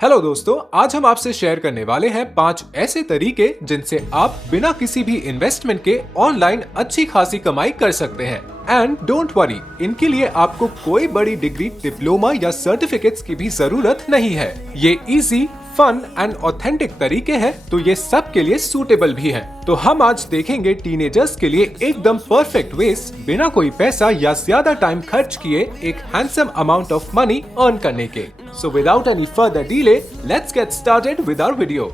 Hello दोस्तों, आज हम आपसे शेयर करने वाले हैं 5 ऐसे तरीके जिनसे आप बिना किसी भी इन्वेस्टमेंट के ऑनलाइन अच्छी खासी कमाई कर सकते हैं। एंड डोंट वरी, इनके लिए आपको कोई बड़ी डिग्री, डिप्लोमा या सर्टिफिकेट्स की भी जरूरत नहीं है। ये इजी, फन एंड ऑथेंटिक तरीके हैं, तो ये सब के लिए सूटेबल भी है। तो हम आज देखेंगे टीनेजर्स के लिए एकदम परफेक्ट वेज, बिना कोई पैसा या ज्यादा टाइम खर्च किए एक handsome amount of money earn करने के। So without any further delay, let's get started with our video.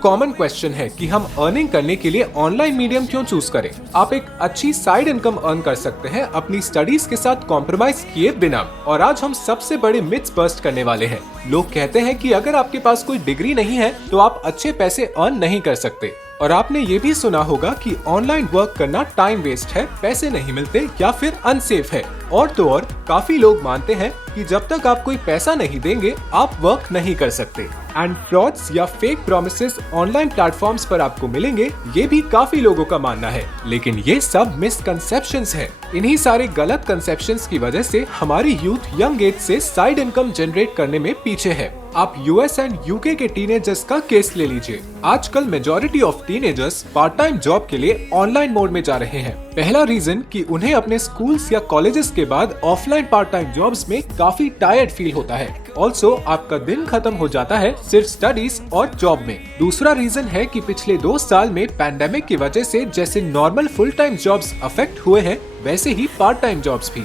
Common question है कि हम अर्निंग करने के लिए ऑनलाइन मीडियम क्यों चूज करें। आप एक अच्छी साइड इनकम अर्न कर सकते हैं अपनी स्टडीज के साथ कॉम्प्रोमाइज किए बिना। और आज हम सबसे बड़े मिथ्स बस्ट करने वाले हैं। लोग कहते हैं कि अगर आपके पास कोई डिग्री नहीं है तो आप अच्छे पैसे अर्न नहीं कर सकते। और आपने ये भी सुना होगा कि ऑनलाइन वर्क करना टाइम वेस्ट है, पैसे नहीं मिलते या फिर अनसेफ है। और तो और काफी लोग मानते हैं कि जब तक आप कोई पैसा नहीं देंगे आप वर्क नहीं कर सकते। एंड फ्रॉड्स या फेक प्रॉमिसेस ऑनलाइन प्लेटफॉर्म्स पर आपको मिलेंगे, ये भी काफी लोगों का मानना है। लेकिन ये सब मिसकंसेप्शंस हैं। इन्हीं सारे गलत कंसेप्शंस की वजह से हमारी यूथ यंग एज से साइड इनकम जनरेट करने में पीछे है। आप यूएस एंड यूके के टीनेजर्स का केस ले लीजिए। आजकल majority of teenagers part time job के लिए ऑनलाइन मोड में जा रहे हैं। पहला रीजन कि उन्हें अपने स्कूल्स या कॉलेजेस के बाद ऑफलाइन पार्ट टाइम जॉब्स में काफी टायर्ड फील होता है। ऑल्सो आपका दिन खत्म हो जाता है सिर्फ स्टडीज और जॉब में। दूसरा रीजन है कि पिछले 2 साल में पैंडेमिक की वजह से जैसे normal full time jobs affect हुए हैं, वैसे ही पार्ट टाइम जॉब्स भी।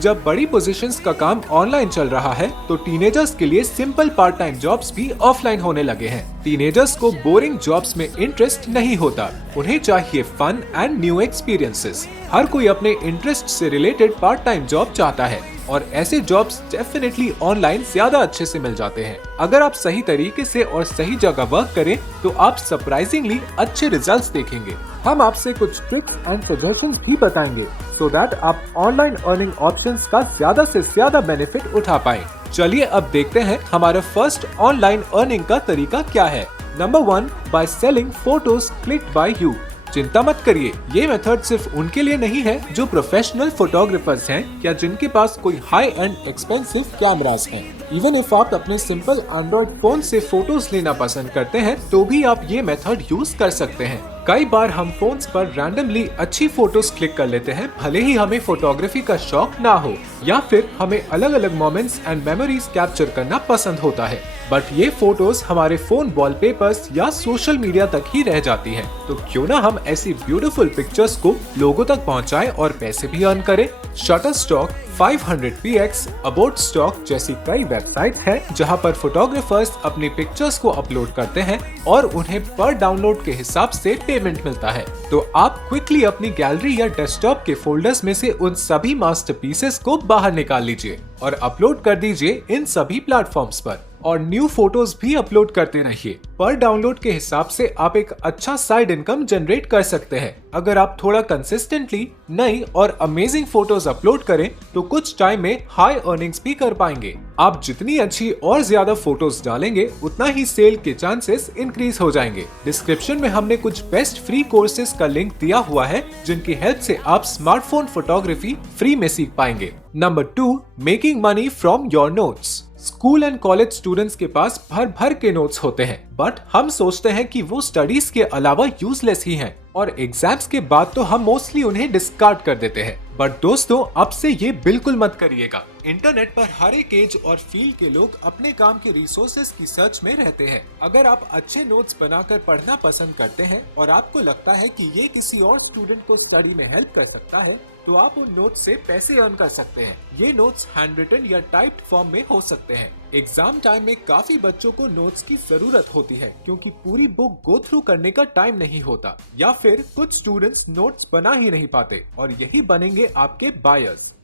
जब बड़ी पोजीशंस का काम ऑनलाइन चल रहा है तो टीनेजर्स के लिए सिंपल पार्ट टाइम जॉब्स भी ऑफलाइन होने लगे हैं। टीनेजर्स को बोरिंग जॉब्स में इंटरेस्ट नहीं होता, उन्हें चाहिए फन एंड न्यू एक्सपीरियंसेस। हर कोई अपने इंटरेस्ट से रिलेटेड पार्ट टाइम जॉब चाहता है और ऐसे जॉब्स डेफिनेटली ऑनलाइन ज्यादा अच्छे से मिल जाते हैं। अगर आप सही तरीके से और सही जगह वर्क करें तो आप सरप्राइजिंगली अच्छे रिजल्ट्स देखेंगे। हम आपसे कुछ ट्रिक्स एंड सजेशंस भी बताएंगे सो दैट आप ऑनलाइन अर्निंग ऑप्शंस का ज्यादा से ज्यादा बेनिफिट उठा पाएं। चलिए अब देखते हैं हमारा फर्स्ट ऑनलाइन अर्निंग का तरीका क्या है। Number 1, by selling photos clicked by you. चिंता मत करिए, ये मेथड सिर्फ उनके लिए नहीं है जो प्रोफेशनल फोटोग्राफर्स हैं या जिनके पास कोई हाई एंड एक्सपेंसिव कैमरास हैं। इवन इफ आप अपने सिंपल एंड्रॉइड फोन से फोटोज लेना पसंद करते हैं तो भी आप ये मेथड यूज कर सकते हैं। कई बार हम फोन्स पर रैंडमली अच्छी फोटोज क्लिक कर लेते हैं, भले ही हमें फोटोग्राफी का शौक ना हो या फिर हमें अलग अलग मोमेंट्स एंड मेमोरीज कैप्चर करना पसंद होता है। बट ये फोटोज हमारे फोन वॉलपेपर्स या सोशल मीडिया तक ही रह जाती हैं। तो क्यों ना हम ऐसी ब्यूटीफुल पिक्चर्स को लोगों तक पहुंचाएं और पैसे भी अर्न करें। शटरस्टॉक, 500px, अबाउट स्टॉक जैसी कई वेबसाइट्स हैं जहां पर फोटोग्राफर्स अपनी पिक्चर्स को अपलोड करते हैं और उन्हें पर डाउनलोड के हिसाब से पेमेंट मिलता है। तो आप क्विकली अपनी गैलरी या डेस्कटॉप के फोल्डर्स में से उन सभी मास्टरपीसेस को बाहर निकाल लीजिए और अपलोड कर दीजिए इन सभी प्लेटफॉर्म्स पर। और न्यू फोटोज भी अपलोड करते रहिए। पर डाउनलोड के हिसाब से आप एक अच्छा साइड इनकम जनरेट कर सकते हैं। अगर आप थोड़ा कंसिस्टेंटली नई और अमेजिंग फोटोज अपलोड करें तो कुछ टाइम में हाई अर्निंग्स भी कर पाएंगे। आप जितनी अच्छी और ज्यादा फोटोज डालेंगे उतना ही सेल के चांसेस इंक्रीज हो जाएंगे। डिस्क्रिप्शन में हमने कुछ बेस्ट फ्री कोर्सेज का लिंक दिया हुआ है जिनकी हेल्प से आप स्मार्टफोन फोटोग्राफी फ्री में सीख पाएंगे। Number 2, making money from your notes. School and college students के पास भर भर के नोट्स होते हैं, बट हम सोचते हैं कि वो स्टडीज के अलावा यूजलेस ही हैं और एग्जाम्स के बाद तो हम मोस्टली उन्हें डिस्कार्ड कर देते हैं। बट दोस्तों, अब से ये बिल्कुल मत करिएगा। इंटरनेट पर हर एक एज और फील्ड के लोग अपने काम के रिसोर्सेज की सर्च में रहते हैं। अगर आप अच्छे नोट्स बनाकर पढ़ना पसंद करते हैं और आपको लगता है कि ये किसी और स्टूडेंट को स्टडी में हेल्प कर सकता है तो आप उन नोट्स से पैसे अर्न कर सकते हैं। ये नोट्स हैंड रिटन या टाइप्ड फॉर्म में हो सकते हैं। एग्जाम टाइम में काफी बच्चों को नोट्स की जरूरत होती है क्योंकि पूरी बुक गो थ्रू करने का टाइम नहीं होता या फिर कुछ स्टूडेंट्स नोट्स बना ही नहीं पाते और यही बनेंगे आपके बायर्स।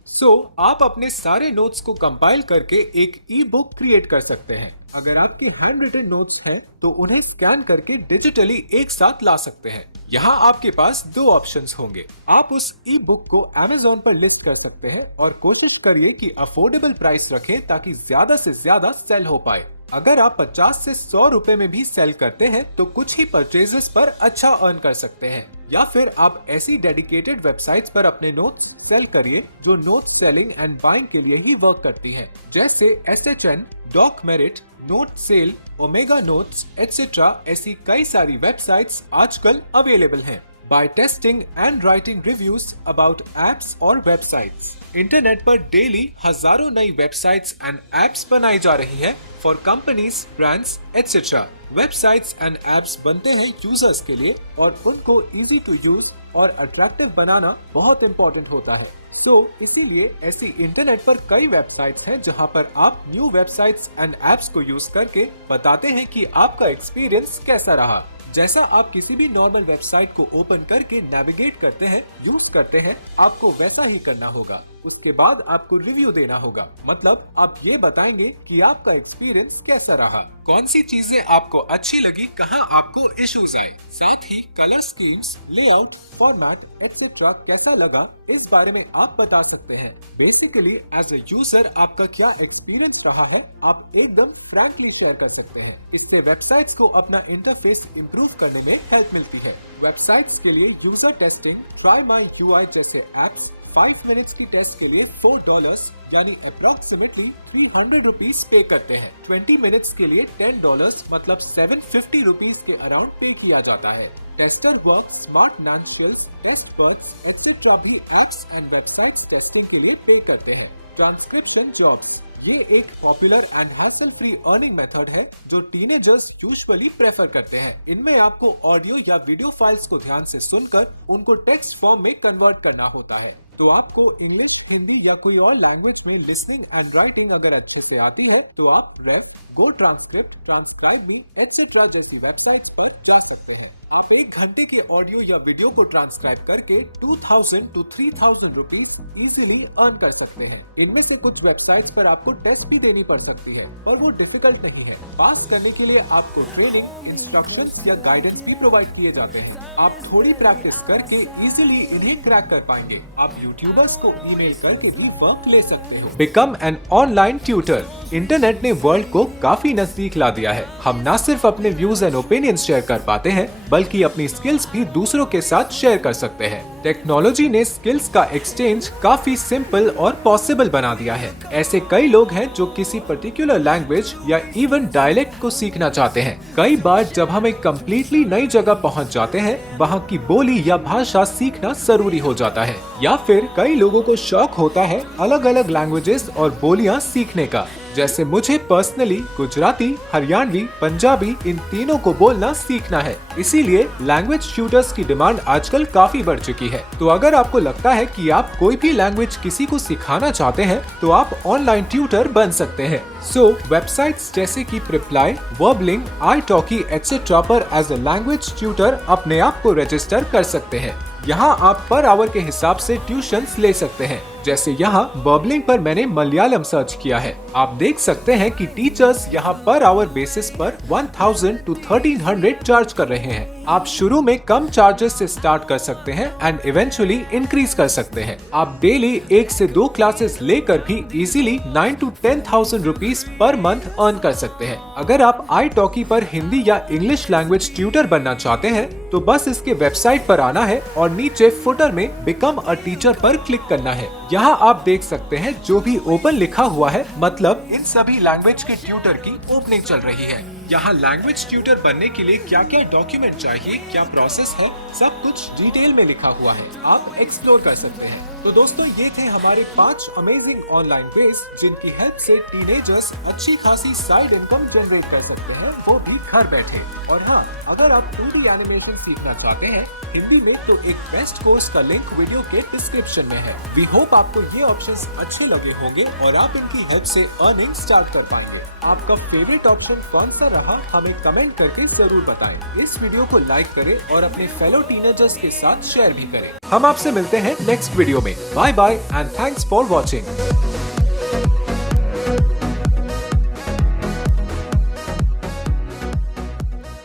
आप अपने सारे नोट्स को कंपाइल करके एक ई बुक क्रिएट कर सकते हैं। अगर आपके हैंड रिटन नोट्स हैं तो उन्हें स्कैन करके डिजिटली एक साथ ला सकते हैं। यहाँ आपके पास 2 ऑप्शंस होंगे। आप उस ई बुक को Amazon पर लिस्ट कर सकते हैं और कोशिश करिए कि अफोर्डेबल प्राइस रखें ताकि ज्यादा से ज्यादा सेल हो पाए। अगर आप 50 से 100 रुपए में भी सेल करते हैं तो कुछ ही परचेजेस पर अच्छा अर्न कर सकते हैं। या फिर आप ऐसी डेडिकेटेड वेबसाइट्स पर अपने नोट्स सेल करिए जो नोट्स सेलिंग एंड बाइंग के लिए ही वर्क करती हैं, जैसे SHN, डॉकमेरिट, नोट सेल, ओमेगा नोट्स एटसेट्रा। ऐसी कई सारी वेबसाइट्स आजकल अवेलेबल हैं। By testing and writing reviews about apps और websites, इंटरनेट पर डेली हजारों नई वेबसाइट्स एंड एप्स बनाई जा रही हैं for companies, brands etcetera. Websites and apps बनते हैं यूजर्स के लिए और उनको इजी टू यूज और अट्रैक्टिव बनाना बहुत इंपॉर्टेंट होता है। इसीलिए ऐसी इंटरनेट पर कई वेबसाइट्स हैं जहां पर आप न्यू वेबसाइट्स एंड एप्स को यूज करके बताते हैं कि आपका एक्सपीरियंस कैसा रहा। जैसा आप किसी भी नॉर्मल वेबसाइट को ओपन करके नेविगेट करते हैं, यूज करते हैं, आपको वैसा ही करना होगा। उसके बाद आपको रिव्यू देना होगा, मतलब आप ये बताएंगे कि आपका एक्सपीरियंस कैसा रहा, कौन सी चीजें आपको अच्छी लगी, कहां आपको इश्यूज आए, साथ ही colour schemes, layout, format etcetera कैसा लगा, इस बारे में आप बता सकते हैं। बेसिकली एज अ यूजर आपका क्या एक्सपीरियंस रहा है, आप एकदम फ्रैंकली शेयर कर सकते हैं। इससे वेबसाइट्स को अपना इंटरफेस इंप्रूव करने में हेल्प मिलती है। वेबसाइट्स के लिए user testing, try my UI जैसे एप्स 5 मिनट्स की टेस्ट के लिए $4 यानी अप्रोक्सीमेटली 300 रुपीज पे करते हैं। 20 मिनट्स के लिए $10 मतलब 750 रुपीज के अराउंड पे किया जाता है। टेस्टर वर्क, स्मार्ट नांशियल्स, टेस्ट बर्ड्स एटसेट्रा भी एप्स एंड वेबसाइट्स टेस्टिंग के लिए पे करते हैं। ट्रांसक्रिप्शन जॉब्स, ये एक popular and hassle free earning method है जो टीनेजर्स यूजुअली प्रेफर करते हैं। इनमें आपको ऑडियो या वीडियो फाइल्स को ध्यान से सुनकर उनको टेक्स्ट फॉर्म में कन्वर्ट करना होता है। तो आपको इंग्लिश, हिंदी या कोई और लैंग्वेज में लिसनिंग एंड राइटिंग अगर अच्छे से आती है तो आप रेफ, गो ट्रांसक्रिप्ट, ट्रांसक्राइब मी एटसेट्रा जैसी वेबसाइट्स पर जा सकते हैं। आप 1 घंटे के ऑडियो या वीडियो को ट्रांसक्राइब करके 2000 to 3000 रुपीज इजीली अर्न कर सकते हैं। इनमें से कुछ वेबसाइट्स पर आपको टेस्ट भी देनी पड़ सकती है, पर वो डिफिकल्ट नहीं है। पास करने के लिए आपको ट्रेनिंग, इंस्ट्रक्शंस या गाइडेंस भी प्रोवाइड किए जाते हैं। आप थोड़ी प्रैक्टिस करके इजीली इन्हें क्रैक कर पाएंगे। आप यूट्यूबर्स को ईमेल करके भी वर्क ले सकते हो। Become an online tutor. Internet ने वर्ल्ड को काफी नजदीक ला दिया है। हम न सिर्फ अपने व्यूज एंड ओपिनियंस शेयर कर पाते हैं, बल्कि अपनी स्किल्स भी दूसरों के साथ शेयर कर सकते हैं। टेक्नोलॉजी ने स्किल्स का एक्सचेंज काफी सिंपल और पॉसिबल बना दिया है। ऐसे कई लोग हैं जो किसी पर्टिकुलर लैंग्वेज या इवन डायलेक्ट को सीखना चाहते हैं। कई बार जब हम एक कम्प्लीटली नई जगह पहुंच जाते हैं, वहां की बोली या भाषा सीखना जरूरी हो जाता है। या फिर कई लोगों को शौक होता है अलग अलग लैंग्वेजेस और बोलियां सीखने का। जैसे मुझे पर्सनली गुजराती, हरियाणवी, पंजाबी इन तीनों को बोलना सीखना है। इसीलिए लैंग्वेज ट्यूटर्स की डिमांड आजकल काफी बढ़ चुकी है। तो अगर आपको लगता है कि आप कोई भी लैंग्वेज किसी को सिखाना चाहते हैं तो आप ऑनलाइन ट्यूटर बन सकते हैं। वेबसाइट्स जैसे कि प्रिप्लाई, वर्बलिंग, italki एटसेट्रा पर एज ए लैंग्वेज ट्यूटर अपने आप को रजिस्टर कर सकते हैं। यहाँ आप पर आवर के हिसाब से ट्यूशंस ले सकते हैं। जैसे यहाँ वर्बलिंग पर मैंने मलयालम सर्च किया है। आप देख सकते हैं कि टीचर्स यहाँ पर आवर बेसिस पर 1000 to 1300 चार्ज कर रहे हैं। आप शुरू में कम चार्जेस से स्टार्ट कर सकते हैं एंड इवेंचुअली इंक्रीज कर सकते हैं। आप डेली 1 से 2 क्लासेस लेकर भी easily 9 to 10,000 rupees per month earn कर सकते हैं। अगर आप italki पर हिंदी या इंग्लिश लैंग्वेज ट्यूटर बनना चाहते हैं तो बस इसके वेबसाइट पर आना है और नीचे फुटर में बिकम अ टीचर पर क्लिक करना है। यहाँ आप देख सकते हैं जो भी ओपन लिखा हुआ है, मतलब इन सभी लैंग्वेज के ट्यूटर की ओपनिंग चल रही है। यहाँ लैंग्वेज ट्यूटर बनने के लिए क्या क्या डॉक्यूमेंट चाहिए, क्या प्रोसेस है, सब कुछ डिटेल में लिखा हुआ है। आप एक्सप्लोर कर सकते हैं। तो दोस्तों, ये थे हमारे 5 अमेजिंग ऑनलाइन वेज जिनकी हेल्प से टीनेजर्स अच्छी खासी साइड इनकम जनरेट कर सकते हैं, वो भी घर बैठे। और हाँ, अगर आप 2D एनिमेशन सीखना चाहते हैं हिंदी में तो एक बेस्ट कोर्स का लिंक वीडियो के डिस्क्रिप्शन में है। वी होप आपको ये ऑप्शंस अच्छे लगे होंगे और आप इनकी हेल्प से अर्निंग स्टार्ट कर पाएंगे। आपका फेवरेट ऑप्शन कौन सा रहा, हमें कमेंट करके जरूर बताएं। इस वीडियो को लाइक करें और अपने फेलो टीनेजर्स के साथ शेयर भी करें। हम आपसे मिलते हैं नेक्स्ट वीडियो में। Bye bye and thanks for watching.